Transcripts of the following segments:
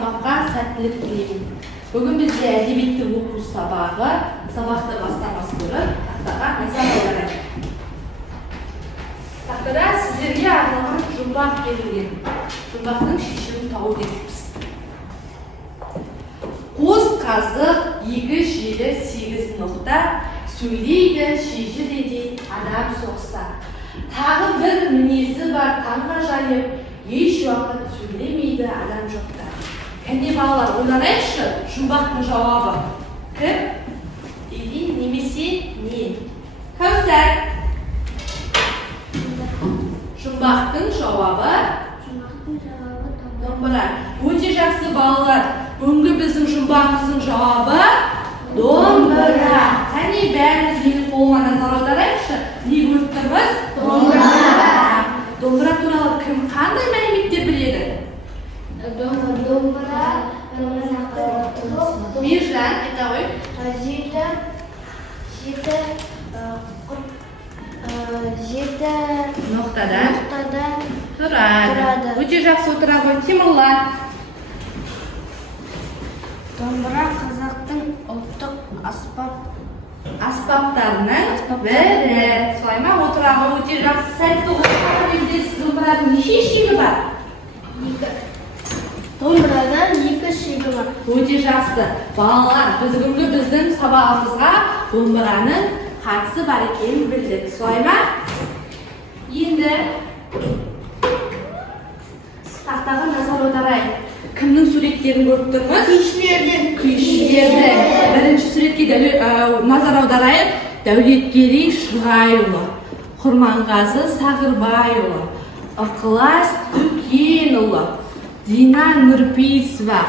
сабаққа сәттілік тілеймін. Бүгін бізде әдебиеттік оқу сабақты бастамас бұрын тақтаға назар аударайық. Тақтада сіздерге арналған жұмбақ берілген. Жұмбақтың шешімін тауып етіппіз. Қос қазық, екі желі, 8 ноқта, сөйлейді шежіредей адам соқса. Тағы бір мінезі бар таңға жайып, еш уақыт сөйлемейді адам жоқта. Кәне балалар, ойланайықшы, жұмбақтың жауабы кім? Или немесе не? Кәусәр. Жұмбақтың жауабы домбыра. Өте жақсы балалар. Бүгінгі біздің жұмбағымыздың жауабы домбыра. Кәне бәріміз менің қолыма назар аударайықшы. Не көріп тұрмыз? Домбыра. Домбыра туралы кім қандай мәліметтер біледі? Домбыра Мержан, айта ғой. Жеті Ноқтадан тұрады. Өте жақсы отыра ғой. Темірлан. Домбыра қазақтың ұлттық аспаптарының бірі. Солай ма? Отыра ғой. Өте жақсы. Сәтті оқыған білесіз, домбыраның неше шегі бар? Домбырада 2 шегі бар. Өте жақсы. Балалар, бүгінгі біздің сабағымызға домбыраның қатысы бар екенін білдік. Солай ма? Енді тақтаға назар аударайық. Кімнің суреттерін көріп тұрмыз? Күйшілердің. Бірінші суретке назар аударайық. Дәулеткерей Шұғайұлы, Құрманғазы Сағырбайұлы, Ықылас Дүкенұлы, Дина Нұрпейісова.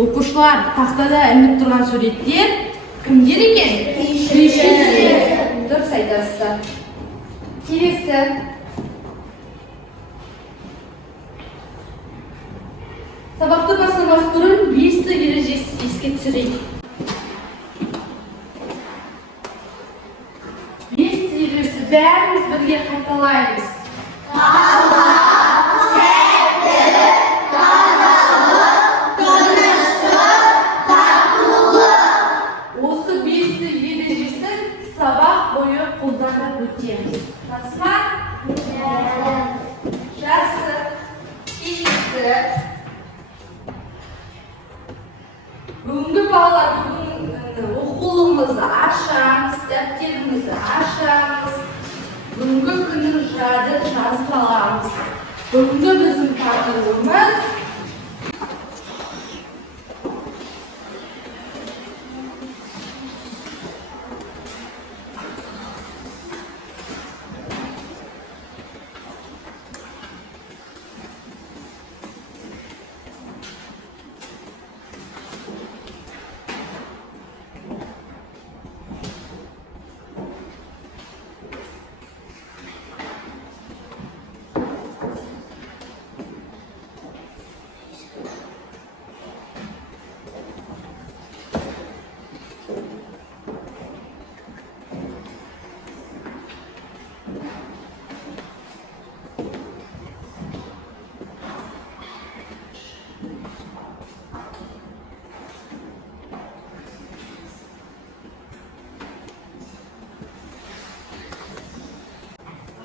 Оқушылар, тақтада ілініп тұрған суреттер кімдер екен? Күйшілер. Дұрыс айтасыздар. Келесі. Сабақты бастамас бұрын 5 ережесін еске түсірейік. 5 ережесі бәріміз бірге қайталаймыз. Осы 5 ережесін сабақ бойы қолданып өтеміз. Басма? Жақсы. Келесі. Бүгінгі балалар оқулығымызды ашамыз, дәптерімізді ашамыз. Бүгінгі күннің жады жазып аламыз. Бүгінгі біздің тақырыбымыз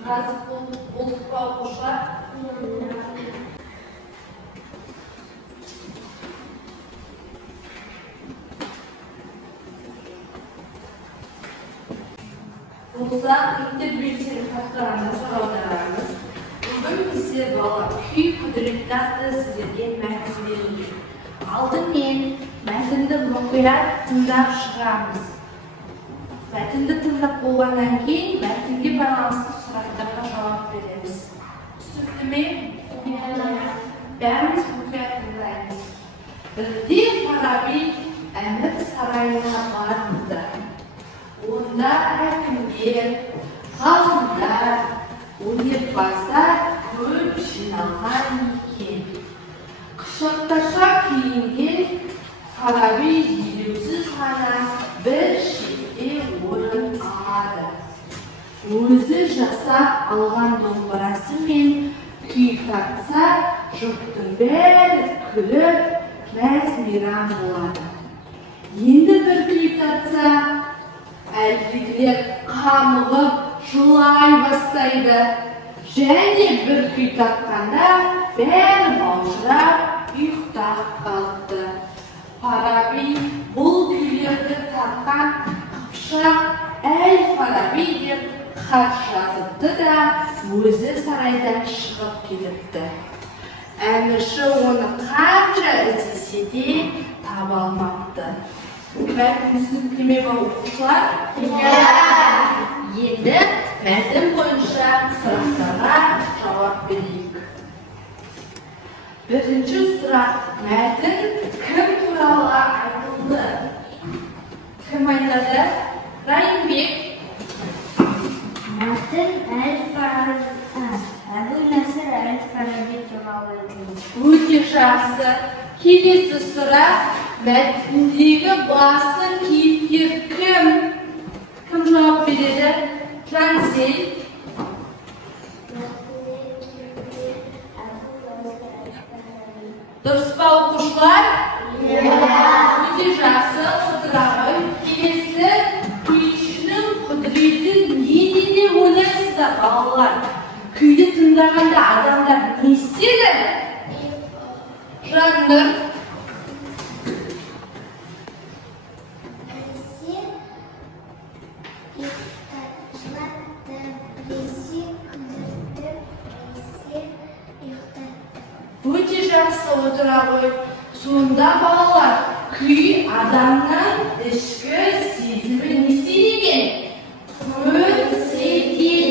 жазып болдық па оқушылар? Болса, мектеп белсені тақтаға назар аударамыз. Бүгін бізде бала күй құдіреті атты сіздерге мәтін берілген. Алдымен мәтінді мұқият тыңдап шығамыз. Мәтінді тыңдап болғаннан кейін мәтінге байланысты сұрақтарға жауап береміз. Түсінікті ме? Бәріміз мұқият тыңдаймыз. Бірде Фараби әмір сарайына барыпты. Онда әкімдер, ғалымдар, өнерпаздар көп жиналған екен. Құшақташа киінген Фараби елеусіз ғана бір шетте орын алады. Өзі жасап алған домбырасы мен күй тартса, жұрттың бәрі күліп, мәз-мейрам болады. Енді бір клип тартса, әлгілер қамығып, жылай бастайды. Және бір күй тартқанда бәрі маужырап, ұйықтап қалыпты. Фараби бұл күйлерді тартқан қыпшақ әл-Фараби деп хат жазыпты да өзі сарайдан шығып келіпті. Әмірші оны қанша іздесе де таба алмапты. Мәтін түсініктеме бар оқушылар? Енді мәтін бойынша сұрақтарға жауап берейік. Бірінші сұрақ: мәтін кім туралы айтылды? Кім айтады? Райымбек. Мәтін Әбу-Насыр әл-Фараби туралы айтылды. Өте жақсы. Келесі сұрақ: мәтіндегі басты кейіпкер кім? Кім жауап береді? Жансел. Дұрыс па оқушылар? Өте жақсы. Отыра ғой. Келесі күйшінің құдіретін не деп ойлайсыздар балалар? Күйді тыңдағанда адамдар не істеді? Жаннұр. Өте жақсы. Отыра ғой. Сонда балалар, күй адамның ішкі сезімі не істеген? Көрсетеді.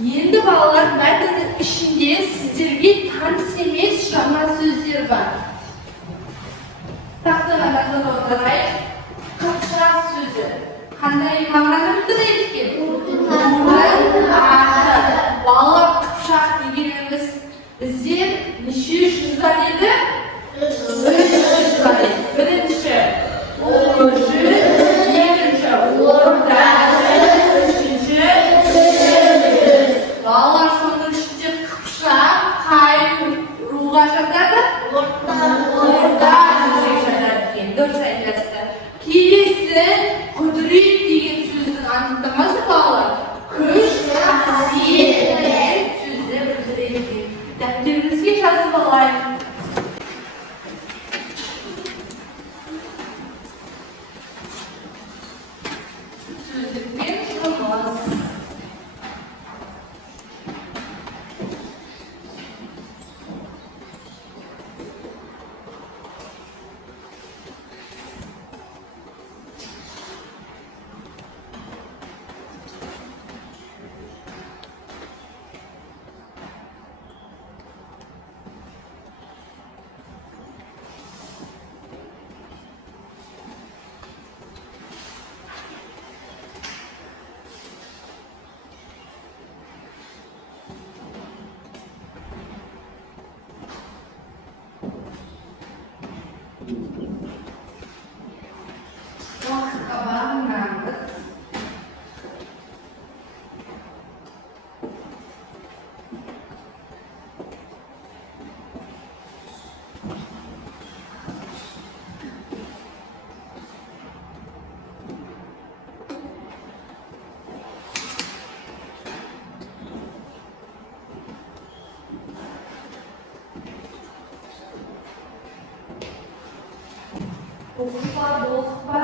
Енді балалар, мәтіннің ішінде сіздерге таныс емес жаңа сөздер бар. Тақтаға назар аударайық. Қыпшақ сөзі қандай мағынаны білдіреді екен? Балалар, қыпшақ дегеніміз бізде неше жүз бар еді? 300 бар еді. Бірінші, үшінші, екінші, орташы, үшінші, жүз. Балалар, соның ішінде қыпшақ қай руға жатады? Орта жүзге жатады екен. Дұрыс айтасыздар. Келесі құдірет деген сөздің анықтамасы балалар. Күш, қасиет деген сөзді білдіреді екен. Дәптеріңізге жазып алайық. Сөздікпен жұмыс. Оқушылар болдық па?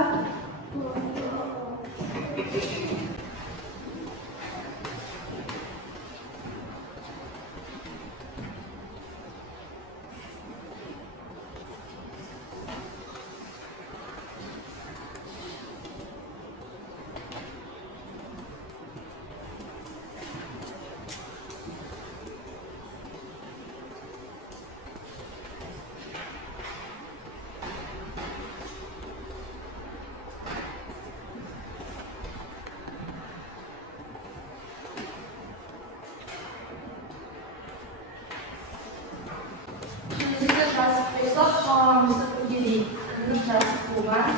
Қаламызды көтерейік. Кім жазып болған?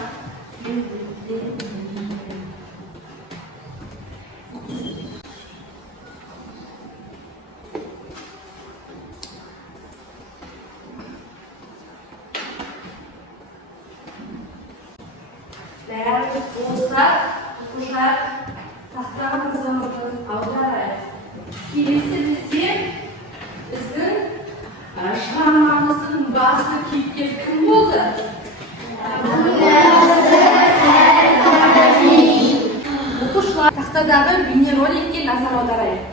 Бәріміз болса, оқушылар тақтамызды аударайық. Келесі бізде біздің шығармамыздың басты кейіпкері кім болды? Оқушылар тақтадағы бейнероликке назар аударайық.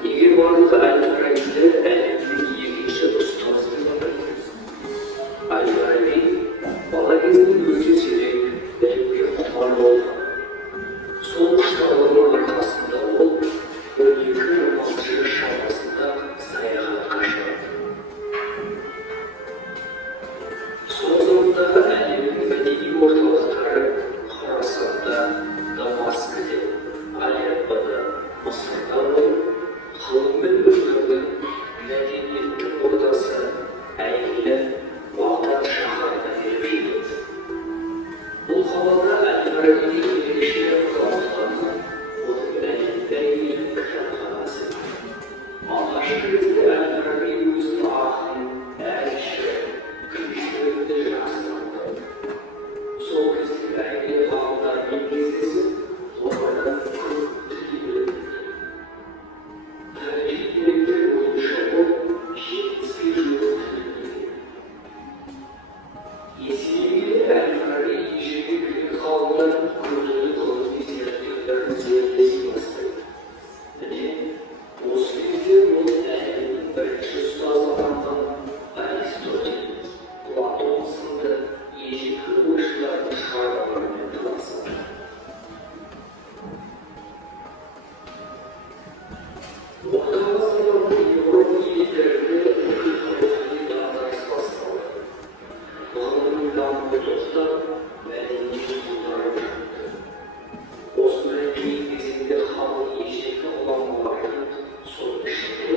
Егер барлығы әл-фарабиді әлемнің екінші ұстазы деп әл-фараби бала кезінен өте зерек, білімге құмар болған. Сол құштарлығының арқасында ол 12-16 жас шамасында саяхатқа шығады. Сол замандағы әлемнің мәдени орталықтары Хорасанда, Дамаскіде, Алеппода, Мысырда болып, ғылым мен өнердің мәдениеттің ордасы әйгілі Бағдат шаһарына келіп жетеді. Бұл қалада әл-фарабидің ерекше қалыптанған оның әлемде әйгілі кітапханасы. Алғашқы кезде әл-фараби өзінің ақын, әнші, күйшілерді жақсы танытады. Сол кезде әйгілі ғалымдармен кездесіп, олардан көп тіл үйренеді. Тарихи деректер бойынша ол 70-ге жуық тіл біледі. Есейе әл-фараби ежелгі грек ғалымдар күрделі ғылыми зерттеулерін зерттей бастайды. Міне, осы кезде ол әлемнің бірінші ұстазы атанған Аристотель, Платон сынды ежелгі ойшылардың шығармаларымен танысады. Орта ғасырларда Еуропа елдерінде рухани дағдарыс басталды. Ғылымның дамуы тоқтап, мәдени құндылықтар жойылды. Осындай қиын кезеңде халық ежелгі ғұламалардың, соның ішінде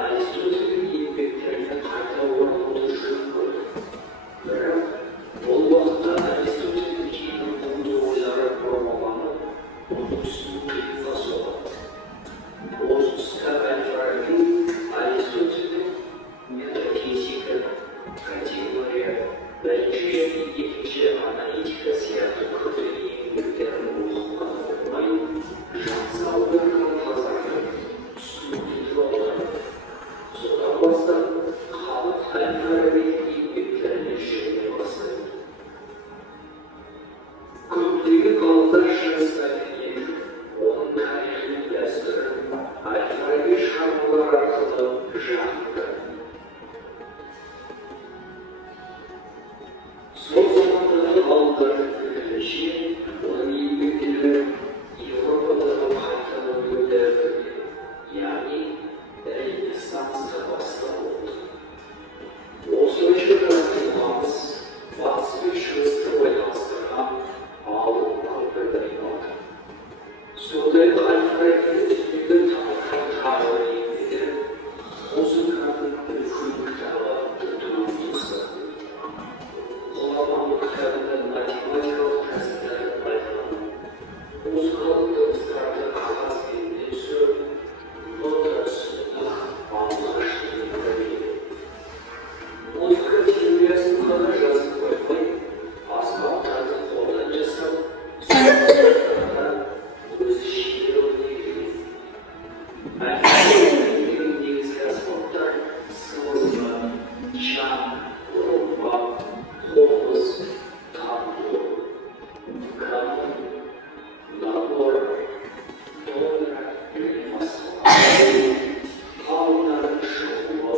Аристотельдің еңбектеріне қайта оралуды жөн көрді. Бірақ бұл уақытта Аристотельдің кейбір құнды ойлары бұрмаланып, оның үстін қиынға соғады. Осы тұста әл-фараби Аристотельдің метафизика, категория, бірінші және екінші аналитика сияқты күрделі еңбектерін оқығаны болмай, жақсы аударған тазартып, түсініктеп отырды. Содан бастап халық әл-фарабидің еңбектеріне жүгіне бастады. Көптеген ғалымдар шығыс мәдениетін, оның тарихи дәстүрін әл-фараби шығармалары арқылы жақындады. Сол замандағы ғалымдардың пікірінше, оның еңбектері Еуропадағы қайта өрлеу дәуіріне, яғни Ренессансқа бастау болды. Осылайша қоғамымыз батыс пен шығысты байланыстырған алып көпірді айналды. Сондайда әл-фарабидің тілегі танытқан тағы бір еңбектері музыканың үлкен кітабы туындысы. Ғұламаның кітабында математикалық тәсілдерді пайдаланды. Музыкалық дыбыстарды қағаз бетіне түсіріп, нота үстінде алғаш еңбектері. Музыка теориясын ғана жазып қоймай, аспаптарды қолдан жасап, сөздерді өзі шебер өнегеледі. Әл-фарабидің негізгі аспаптар сыныбы, чан, румба, қобыз, тамбур, канун, набор, домбыра және басқа. Ғалымдардың шығуы,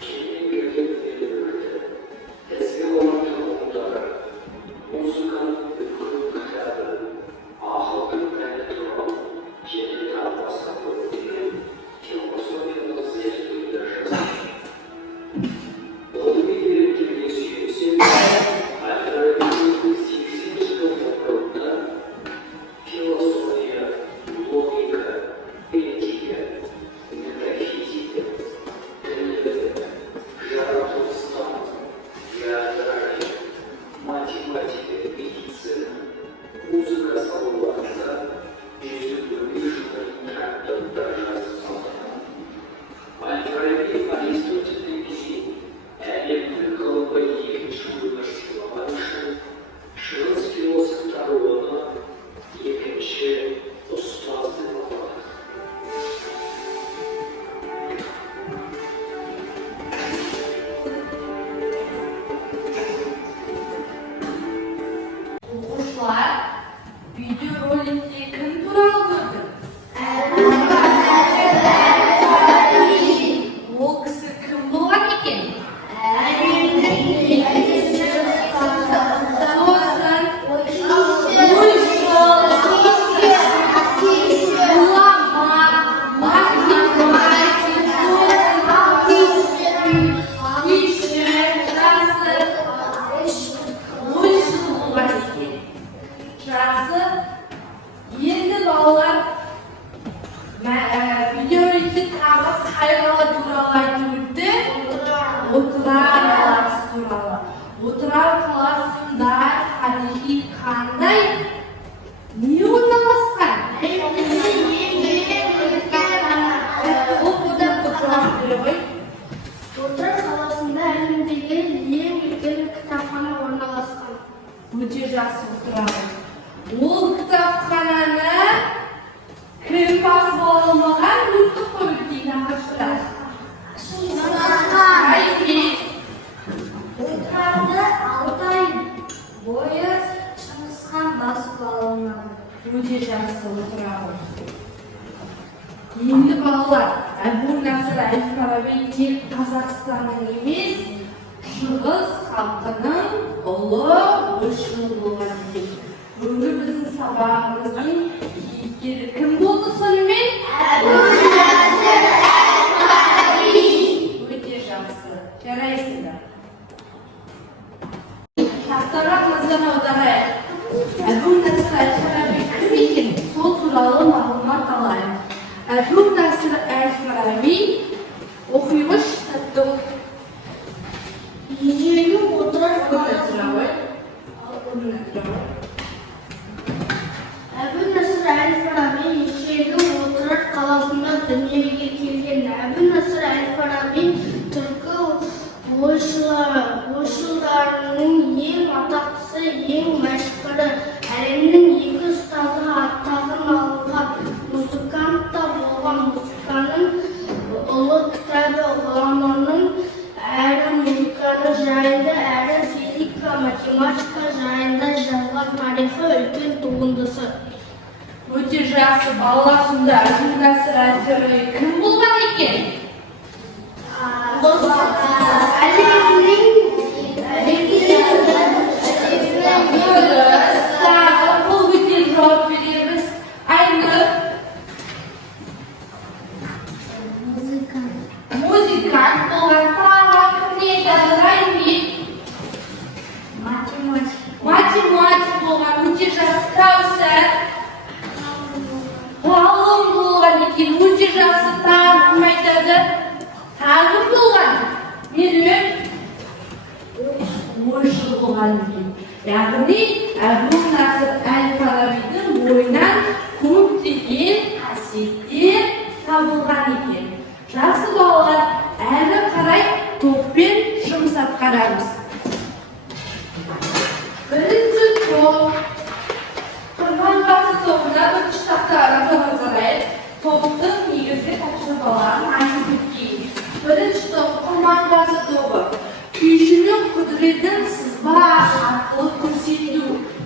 кемеңгердің өнерлері, ізгі ғылым тұғырындары, музыканың үлкен кітабы, ақылдың пәні туралы және тағы басқа көптеген философиялық зерттеулер жасады. Ғылыми деректерге сүйенсек, әл-фарабидің 80 жыл ғұмырында философия, логика, этика, метафизика, діні, жаратылыстану отырар қаласы туралы. Отырар қаласында тарихи қандай не орналасқан? Отырар қаласында әлемдегі ең үлкен кітапхана орналасқан. Өте жақсы отырады. Ол кітапхананы кім басып ала алмаған? Ұлттық қойылтейін ақыршыда. Отырарды 6 ай бойы Шыңғысхан басып ала алмады. Өте жақсы отырады. Енді балалар, Әбу-Насыр әл-Фараби тек Қазақстанның емес, шығыс халқының ұлы ойшылы болған екен. Бүгінгі біздің сабағымыздың кейіпкері кім болды сонымен? Әбу-Насыр әл-Фараби. Өте жақсы. Жарайсыңдар. Тақтарақ назар аударайық. Әбу-Насыр әл-Фараби кім екен? Сол туралы мағлұмат алайық. Әбу-Насыр әл-Фараби оқиғыш тәтті Ежелгі отырар Әбу-Насыр әл-Фараби ежелгі отырар қаласында дүниеге келген. Әбу-Насыр әл-Фараби түркі ойшылдарының ең атақтысы, ең мәшһүрі, әлемнің 2 ұстазы аттағын алған музыкант та болған. Музыканың ұлы кітабы ғұламаның әрі музыканы жайында, әрі физика, математика жайында жазған тарихы үлкен туындысы. Өте жақсы. Балалар, сонда Әбу-Насыр әл-Фараби кім болған екен? Қол көтеріп жауап береміз. Айнұр. Музыкант болған. Тағы кім еді? Айнұр. Математик болған. Өте жақсы. Кәусар. Ғалым болған екен. Өте жақсы. Тағы кім айтады? Тағы болған. Мөлдір. Ойшыл болған екен. Яғни Әбу-Насыр әл-Фарабидің бойынан көптеген қасиеттер табылған екен. Жақсы балалар, әрі қарай топпен жұмыс атқарамыз. Бірінші топ. Құрманғазы тобына бірінші тақтаға назар. Топтың негізгі тапсырмаларын айтып өтейін. Бірінші топ Құрманғазы тобы. Күйшінің құдіретін сызба арқылы көрсету.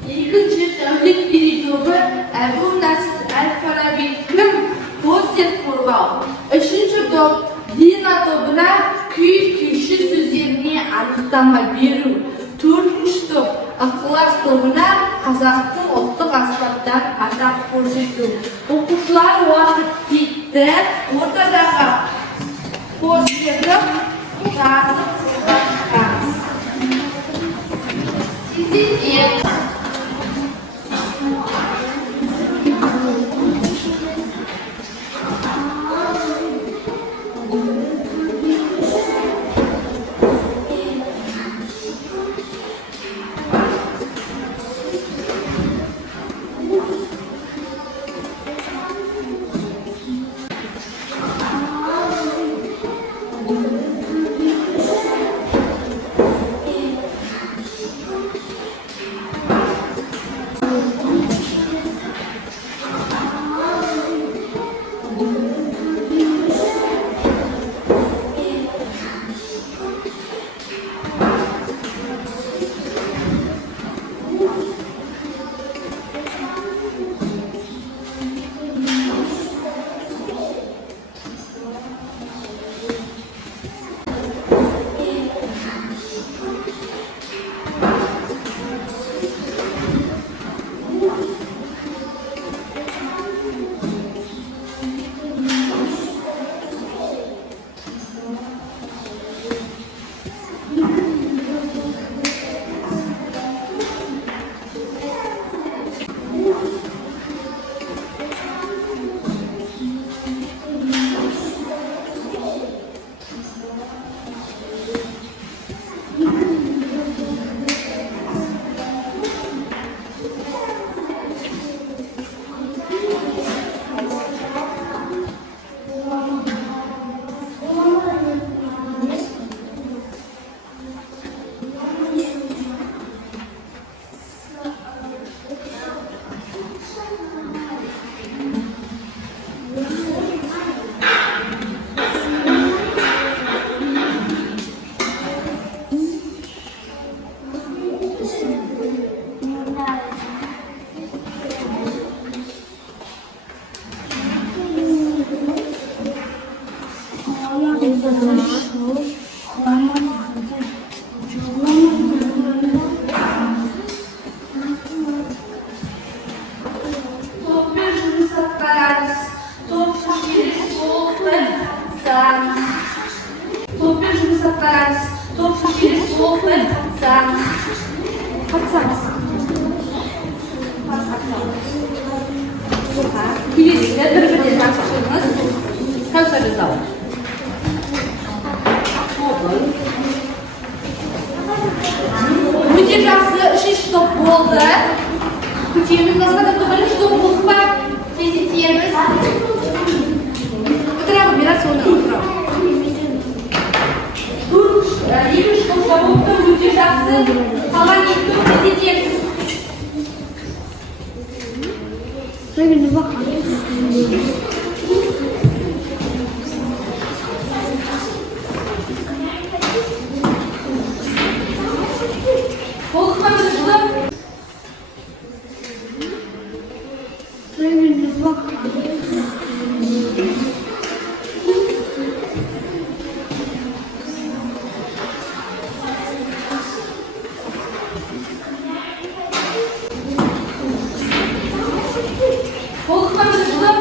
Екінші дәулет беру тобы Әбу-Насыр әл-Фараби кім? Постер қорғау. Үшінші топ Дина тобына күйші сөздеріне анықтама беру. Төртінші топ ықылас тобына қазақтың ұлттық аспаптарын атап көрсету. Оқушылар, уақыт кетті. Ортадағы постерді жазып шығарыңыз. Сіздер оқып қатысамыз. Келесіздер, бір-бірден танысыңыз. Кәусар жасау. Өте жақсы, 3-ші топ болды. Күтеміз, басқа да бірінші топ болдық па? Тездетеміз. Отырамын, biraz sonra отырамын. Екінші топта болыпты, өте жақсы. Қалған екі топ тездетеміз. Бүгін бақы. Болдық па бірінші топ? Бүгін бақы. Болдық па бірінші топ?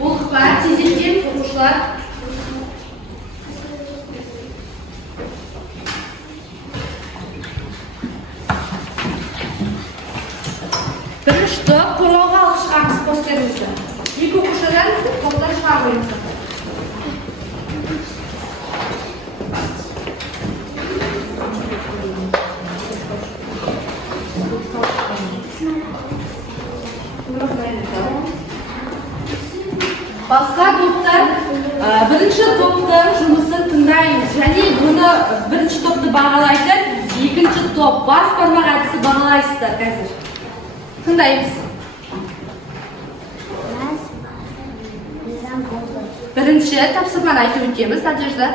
Болдық па? Тездетеміз, оқушылар. Бірінші топ қорғауға алып шығамыз постерімізді. Екі оқушыдан топтан шығармаймыз. Басқа топтар бірінші топтың жұмысын тыңдаймыз және бұны бірінші топты бағалайды, екінші топ бас бармақ әдісі бағалайсыздар қазір. Тыңдаймыз. Бірінші тапсырманы айтып өтеміз, Надежда.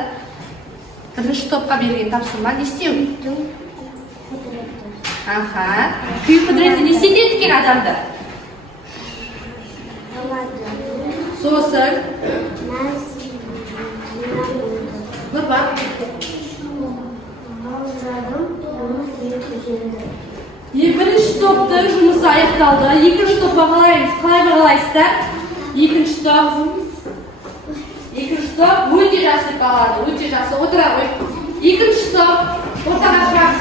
Бірінші топқа берген тапсырма не істеу? Аха. Күй құдіреті не істетеді екен адамды? Сосын. Бір бар. Бірінші топтың жұмысы аяқталды. Екінші топ бағалаймыз. Қалай бағалайсыздар? Екінші топ өте жақсы бағалады. Өте жақсы. Отыра ғой. Екінші топ ортаға шығамыз.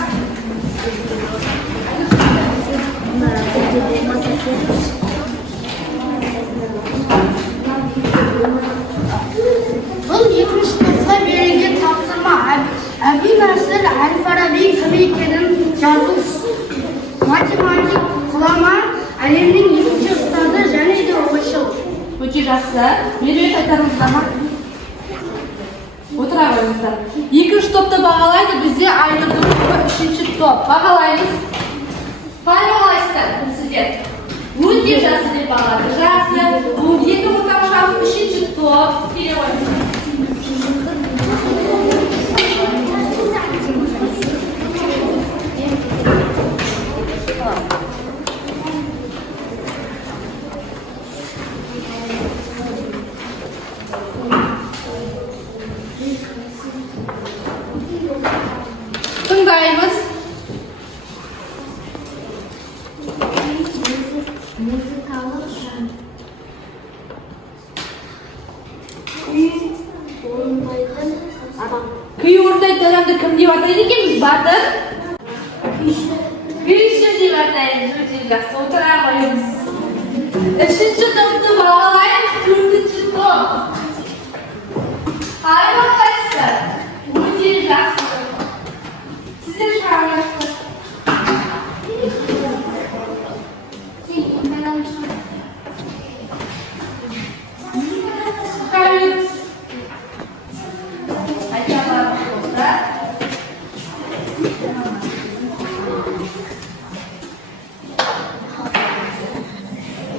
Бұл екінші топқа берілген тапсырма. Әбу Насыр әл-Фараби кім екенін жазу. Математик, ғұлама, әлемнің екінші ұстазы және де ойшыл. Өте жақсы. Меруерт айтарыңыздар ма? Отыра қойыңыздар. Екінші топты бағалайды, бізде айнұрдың үшінші топ. Бағалаймыз. Қалай бағалайсыздар сіздер? Өте жақсы деп бағалады. Жақсы. Екі ортақ шығамыз, үшінші топ. Келе қойыңыз. Тыңдаймыз. Музыкалық жан. Күй орындайтын адамды кім деп атайды екенбіз? Батыр? Күйші деп атаймыз. Өте жақсы. Отыра қойыңыз. Үшінші топты бағалаймыз. Төртінші топ. Қалай бағалайсыздар? Өте жақсы. Сіздер шығарыңыздар. Шығарыңыз. Айталарымыз болса.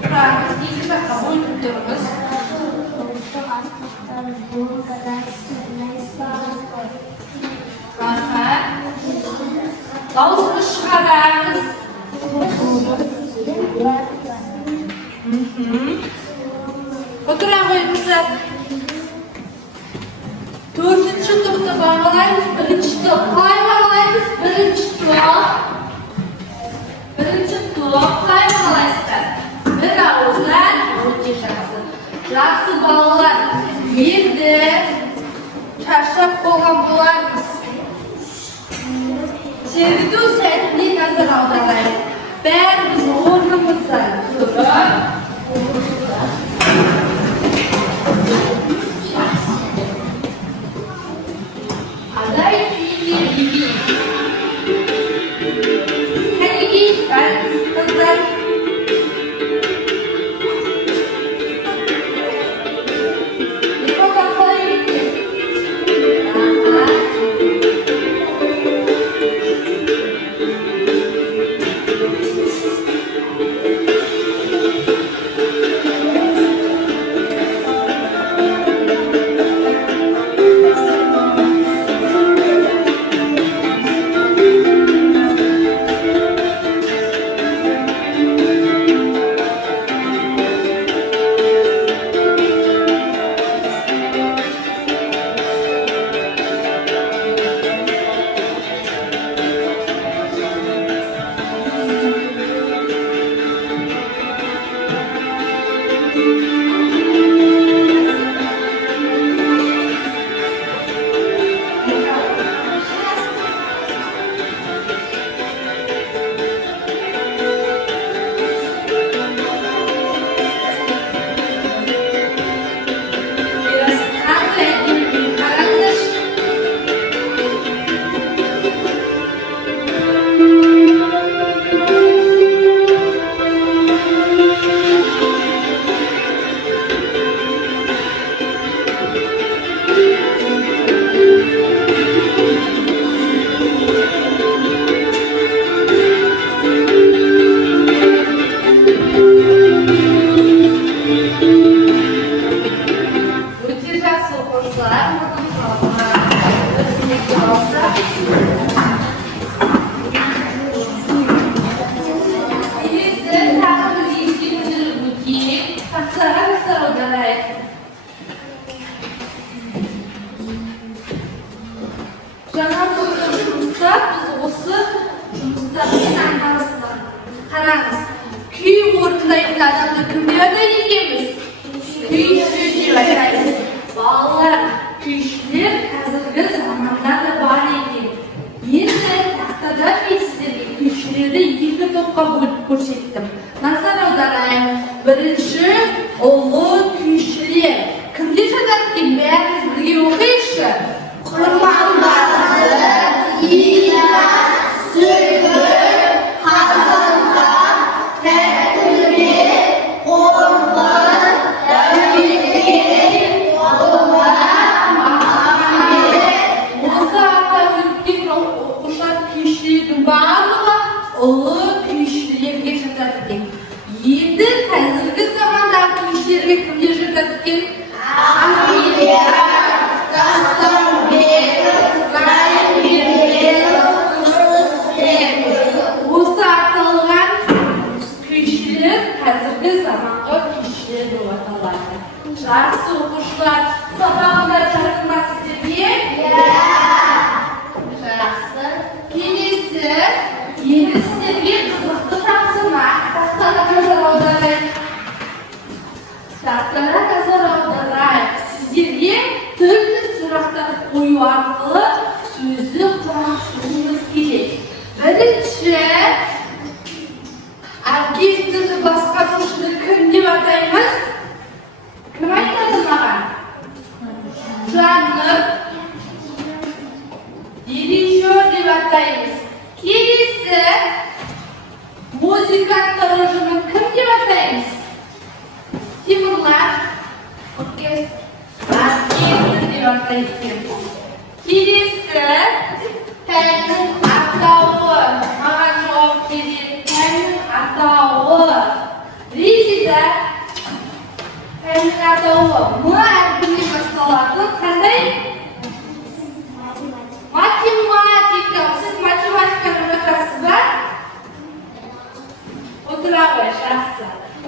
Тұрарымыз екі жаққа бой тұрыңыз. Дауысты шығарыңыз. Отыра қойыңыздар. Төртінші топты бағалаймыз? Бірінші топ. Қалай бағалаймыз? Бірінші топ. Бірінші топ. Қалай бағалайсыздар? Бір ауыздан өте жақсы. Жақсы балалар. Енді шаршап болған болармыз. Тергізу сәтіне назар аударайық. Бәріміз орнымыздан тұрып, адай күйіне билейік. Кәнеки, бәріміз қыздар.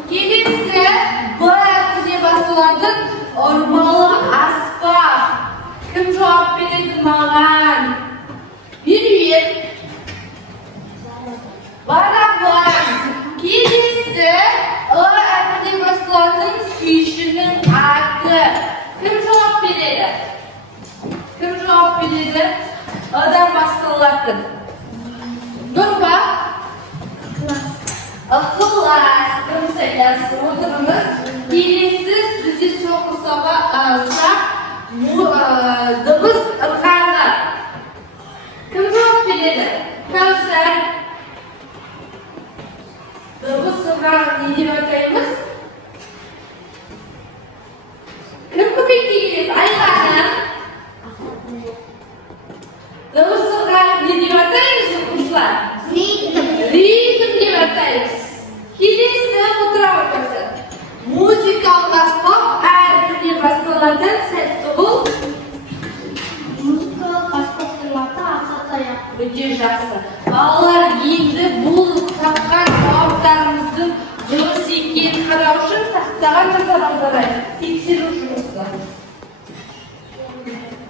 Келесі Б әрпіне басылатын ұрмалы аспап. Кім жауап береді маған? келесі ыдан басталатын. Нұрба? Ықылас. Дұрыс айтасыз. Отырыңыз. Келесі бізде соңғы сұрақ дыбыс ырғағы. Кім жауап береді? Кәусар. Дыбыс ырғағы не деп атаймыз? Кім көмекке келеді? Айғаным. Дыбыс ырғағы не деп атаймыз, оқушылар? Ритм деп атаймыз. Келесі отыра отырсын. Музыкалық аспап әртүрлі басталатын сәтті бұл. Музыкалық аспаптың аты асатаяқ. Өте жақсы. Балалар, енді бұл тапқан жауаптарымыздың дұрыс екенін қарау үшін тақтаға жазарауды тексеру жұмысы.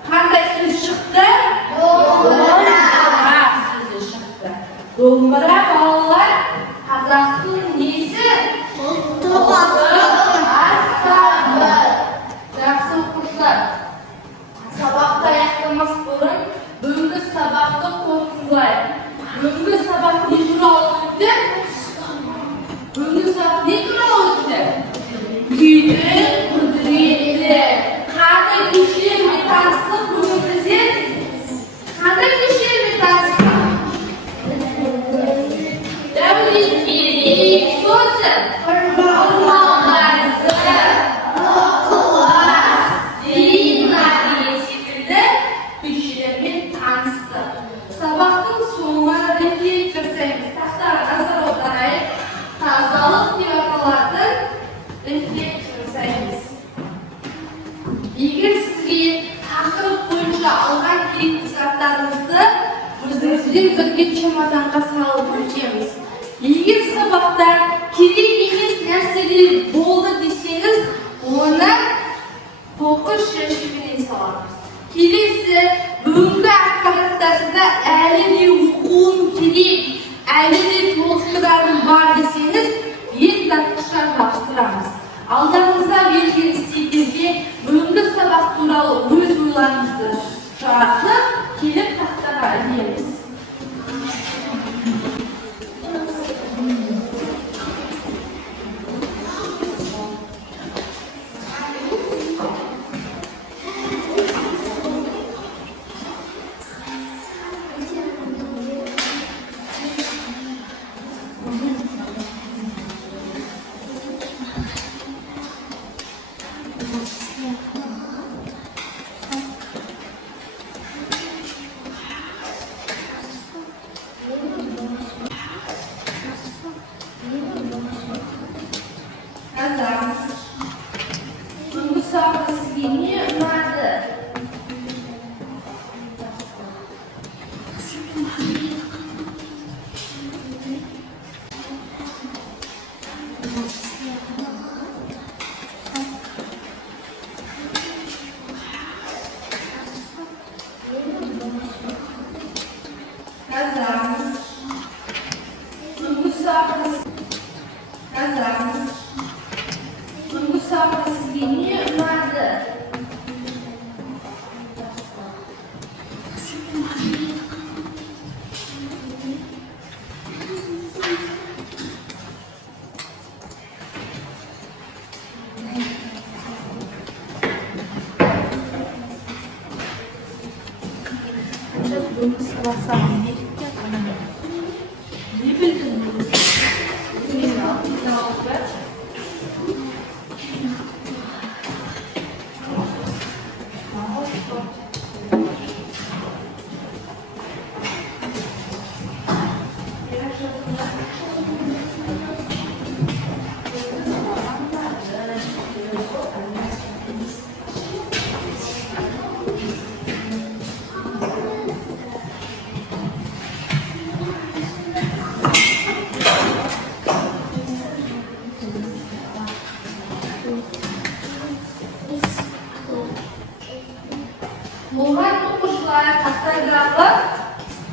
Қандай сөз шықты? Домбыра сөзі шықты. Домбыра, балалар, қазақтың несі? Ұлттық аспабы. Жақсы оқушылар. Сабақты аяқтамас бұрын бүгінгі сабақты қорытындылайық. Бүгінгі сабақ не туралы өтті? Бүгінгі сабақ не туралы өтті? Күйдің құдіреті. Қандай күштермен таныстық бүгін бізден? Қандай күштермен таныстық? Дәулеткерей сөзі. Ұрмағазы. Ықылас. Динамик секілді күштермен танысты. Сабақтың соңына рефлект жасаймыз. Тақтаға назар аударайық. Тазалық деп аталатын рефлект жасаймыз. Егер сізге тақырып бойынша алған керекті заттарыңызды өзіңізбен бірге чемоданға салып өтеміз. Егер сабақта керек емес нәрселер болды десеңіз, оны қоқыс жәшігіне саламыз. Келесі бүгінгі ақпараттарда әлі де оқуым керек, әлі де толықтырарым бар десеңіз, тақташқа бастырамыз. Алдарыңызда берген стикерге бүгінгі сабақ туралы өз ойларыңызды жазып, келіп тақтаға ілеміз.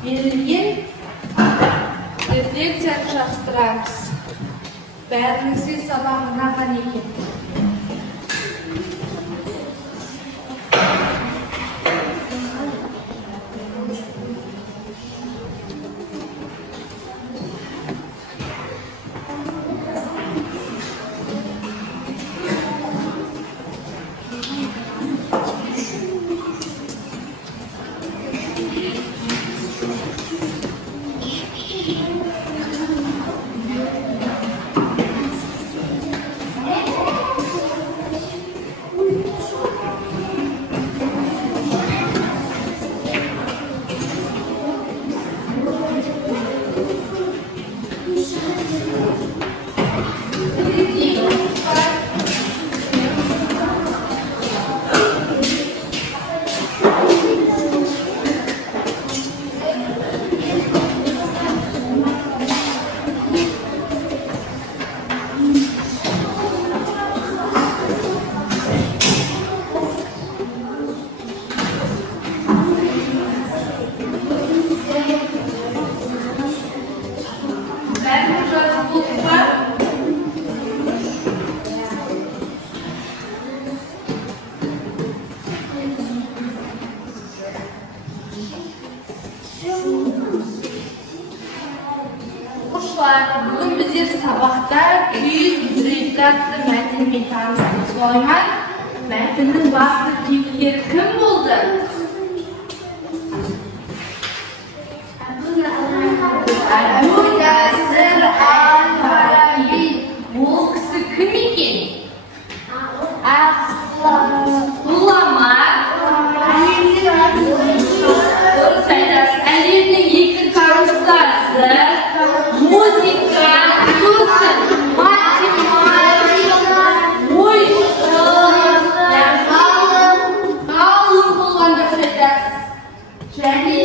берілген рефлексияны жақтырамыз. Бәріңізге сабақ ұнаған екен. балалар, бүгін біздер сабақта күй құдіреті атты мәтінмен таныстық. Солай ма? Мәтіннің басты кейіпкері кім болды? Әбу-Насыр әл-Фараби. Ол кісі кім екен? Ғұлама. Дұрыс айтасыз. Әлемнің екі таныстасы музыка, сөзсіз, математика, ойшыл, ғалым болғанда айтасыз. Және